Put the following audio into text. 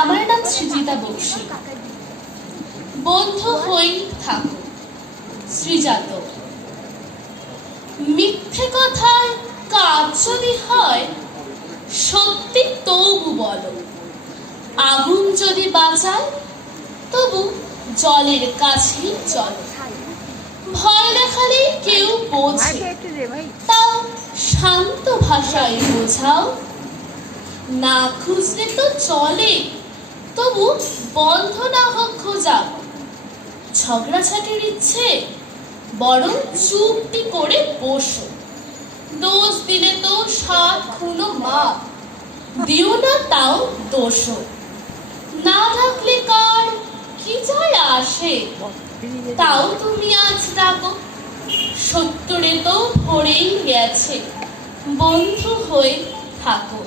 আমার নাম সৃজিতা বক্সী। বন্ধু হই থাকো শ্রীজাত। মিথ্যে কথায় কাজ যদি হয়, সত্যি তবু বলো। আগুন যদি বাঁচায়, তবু জলের কাছেই চলো। ভয় দেখালে কেউ বোঝে, তাও শান্ত ভাষায় বোঝাও। না খুঁজলে তো চলে, তবু বন্ধ না হোক খোঁজাও। ঝগড়াঝাটির ইচ্ছে, বরং চুপটি করে বসো। দোষ দিলে তো ৭ খুনো মাপ, দিও না তাও দোষ। না ডাকলে কার কি যায় আসে, তাও তুমি আজ ডাকো। ৭০ তো ভরেই গেছে, বন্ধু হয়ে থাকো।